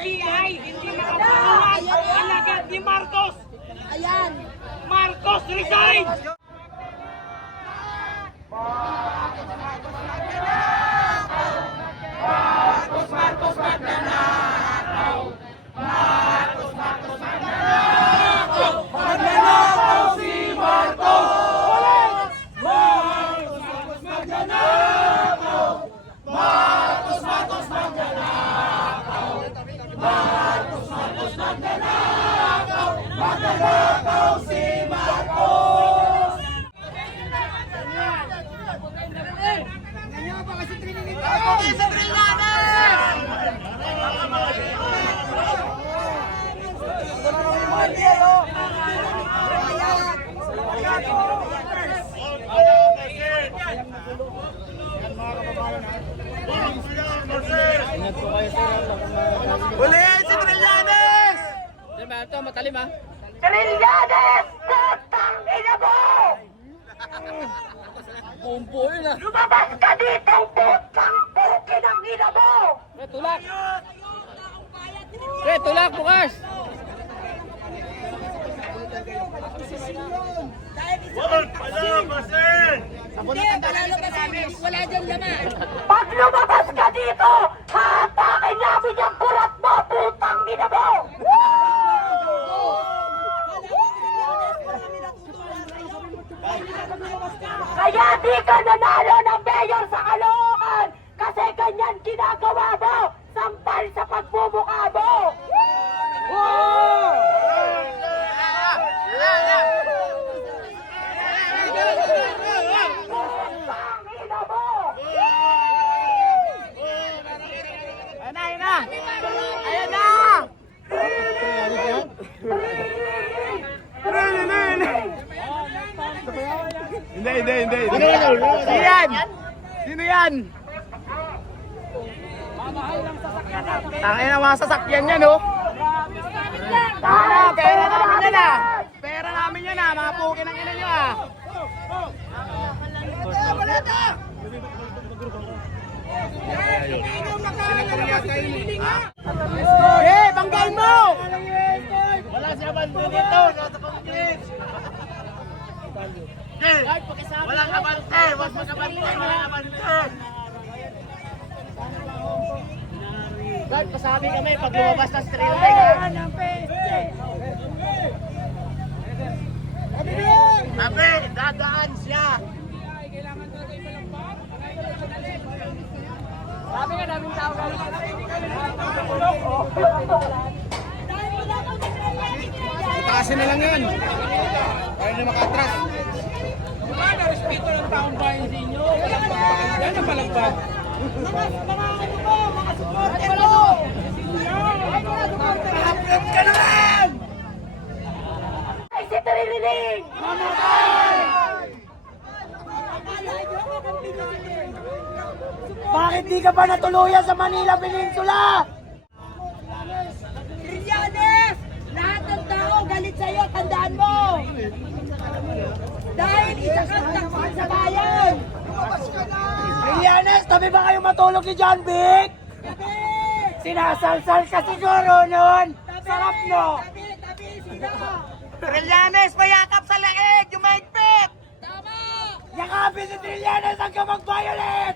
ay hindi makapagulat ang lagat ni Marcos. Ayan. Marcos resign! Hulihan si Trillanes! Ito, matalim ha. Trillanes! Putang ina mo! Bumpo yun ha. Lumabas ka dito, putang pukin ang ina mo! Tulak! Tulak bukas! Huwag palabasin! Wala dyan laman. Pag lumabas ka dito, hatakin namin yung kurat mo, putang ina mo! Kaya di ka nanalo ng mayor sa Caloocan kasi ganyan ginagawa mo, sampal sa pagmumukha mo! Putang ina mo! Ayan na! Hindi. Sino yan? Sino yan? Tangin na mga sasakyan yan, oh. Pera namin yan, ah. Pera namin yan, ah. Mga pukin ang ina nyo, ah. Eh, banggay mo! Wala siya banda dito! Nasa pang-clips! Walang abante! Huwag mag-abante! Walang abante! Guard, pasabi kami pag lumabas ng trail leg, ha? Sabi, dadaan siya! Sabi nga, daming tao ka. Taasin na lang yan! Para na makatras! Wala na respeto ng taong bayan sa inyo. Walang pagpapakit. Yan ang palagbag. Mga supporter mo! Upload ka naman! Ay, si Trililing! Bakit di ka pa natuluyan sa Manila Peninsula? Trillanes! Lahat ng tao galit sa'yo, tandaan mo! Dahil isa kang takpan sa bayan! Trillanes, tabi ba kayo matulog ni John Vic? Sinasalsal ka siguro nun! Sarap no! Tabi, sino? Trillanes, mayakap sa leeg! Yung mahigpit! Tama! Yakapin si Trillanes hanggang mag-violet!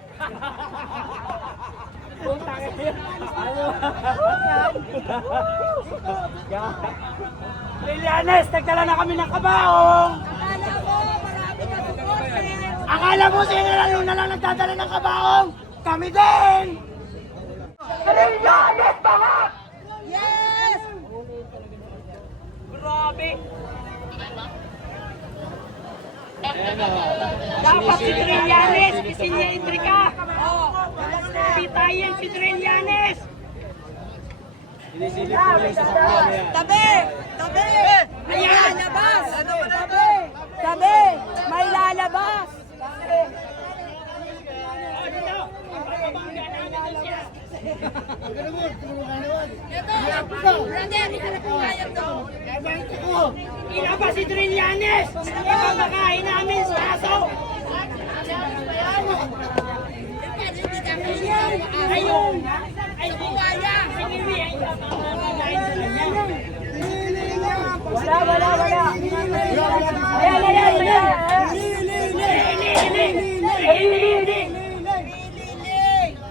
Trillanes, nagdala na kami ng kabaong! Akala mo, marami ka supporter! Akala mo sino na lang nagdadala ng kabaong? Kami din! Trillanes mga! Yes! Grabe. Dapat si Trillanes, Pisinya Indrika. Pitayin si Trillanes. Tabi! Tabi! May lalabas! Tabi! Tabi! May lalabas! Ilabas si Trillanes. Ipapakain namin sa aso. Ayun! Ay, kaya! Wala. Ayan.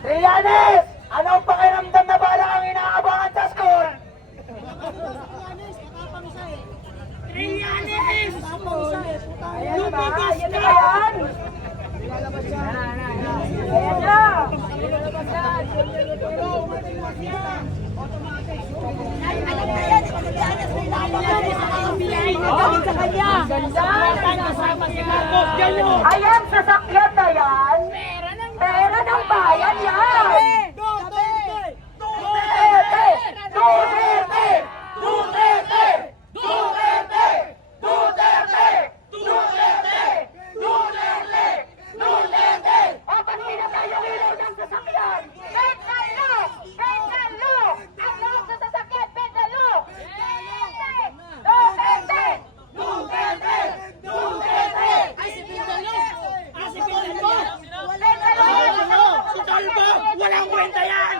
Trillanes! Anong pakiramdam na bala ang inaabangan sa score? Trillanes! Lumabas ka! Ayan na! Ayan, sasakyan na yan! Pera ng bayan yan! Walang kwenta yan!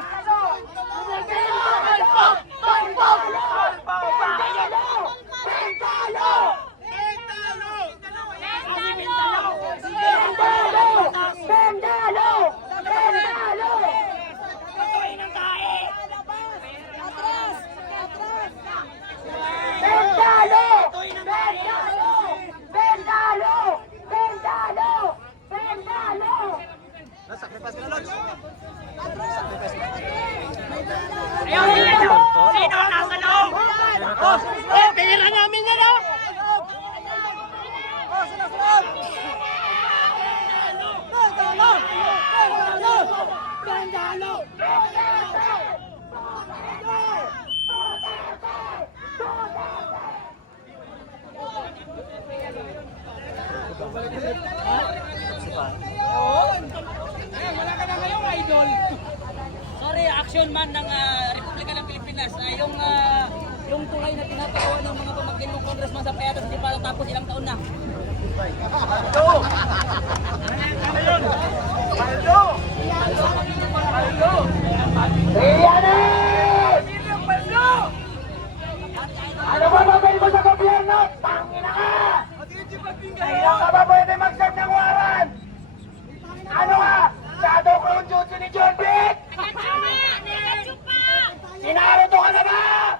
Sino ang nasa loob? Pera namin na lang! Wala ka na ngayong idol. Sorry, action man ng Republika ng Pilipinas. Yung tulay na tinatawa ng mga pamangkin ng congressman sa Payatas, hindi pa natapos ilang taon na. Trillanes! Ano ba babay mo sa gobyerno? Tangina ka! Kailan ka ba pwede mag-serve ng waran? Ano ka? Shadow Crown Jutsu ni John Wick? Sinaruto ka na ba?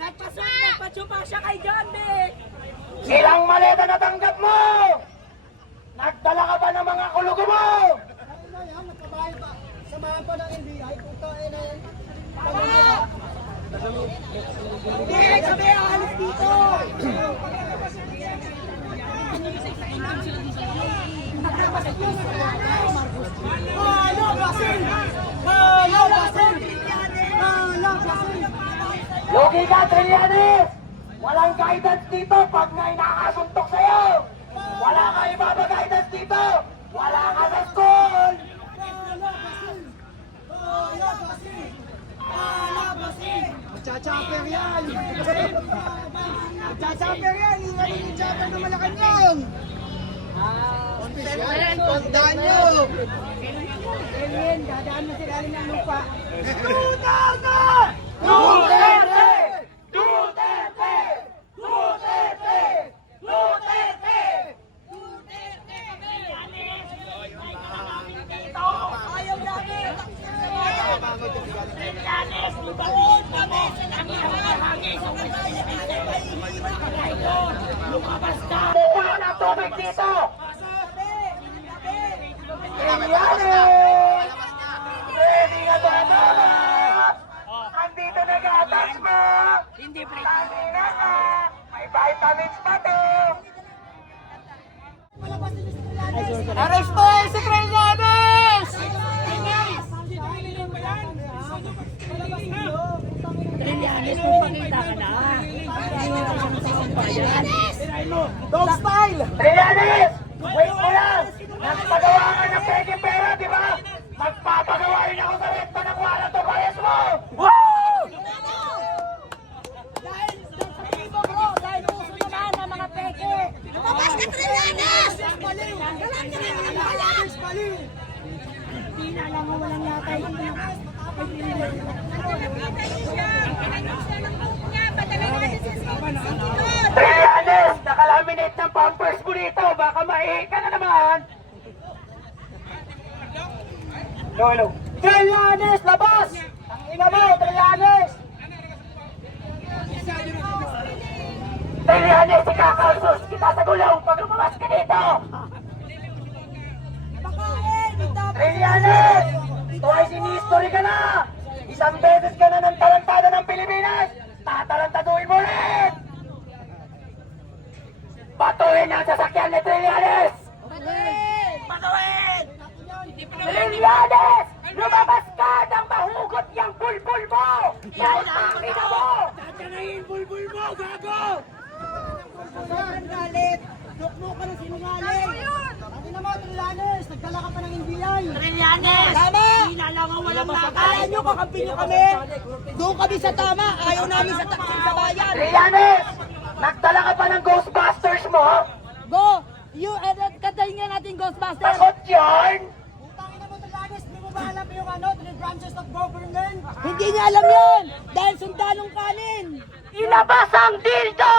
Nagpatsupa siya kay John Wick! Ilang maleta natanggap mo? Nagdala ka ba ng mga kulugo mo? Samahan pa ng NBI, puta na yan. Sabi, alis dito! Logi ka, Trillanes! Walang guidance dito pag may nakasuntok sa'yo! Wala ka ibaba guidance dito! Wala ka sa school! Magcha-chopper yan! Magcha-chopper yan! Ingay yung chopper ng Malacanang! Tandaan nyo! Alien, dadaan mo sila rin ng lupa. Duterte! Duterte! Duterte! Duterte! Duterte! Ayaw namin! Trillanes, lubaon kami sa nakahangin sa lumabas ka! Mukha ng tubig dito! Trillanes! Ready ka ba na? Andito na gatas mo! Hindi, pre. Tangina ka! May vitamins pa to! Aresto si Trillanes! Trillanes, magpakita ka na. Dog style! Trillanes! Wait mo lang! Nagpagawa ka ng peke pera, di ba? Magpapagawa rin ako sa renta ng wala to bias mo! Woo! Dahil sa tipo bro, dahil puso naman ng mga peke. Lumabas ka, Trillanes! Walang ka rin ng bayan! Hindi na lang, walang yatay. Trillanes, nakalaminate ng pampers mo dito. Baka maihi ka na naman. Hello. Trillanes, labas! Ang ina mo, Trillanes! Trillanes, ikakalsos kita sa gulong pag lumabas ka dito! Trillanes! Twice in history ka na! Isang beses ka na ng talantada ng Pilipinas! Tatalantaduhin mo ulit! Patuhin ang sasakyan ni Trillanes! Patuhin! Trillanes! Lumabas ka ng mahugot niyang bulbul mo! Yan ang ina mo! Tatanayin bulbul mo, gago! Sobrang galit! Nuknuk ka ng sinungaling! Ang ina mo, Trillanes! Nagdala ka pa ng NBI! Trillanes! Tama! Inalangang walang Akala nyo kakampi nyo kami? Doon kami sa tama! Ayaw namin sa taksin sa bayan! Trillanes! Nagdala ka pa ng Ghostbusters mo? Go! You edit! Katayin nga natin Ghostbusters! Takot yun! Putang ina mo, Trillanes! Hindi mo ba alam yung ano? 3 branches of government? Hindi niya alam yun! Dahil sundalong kanin! Ilabas ang dildo!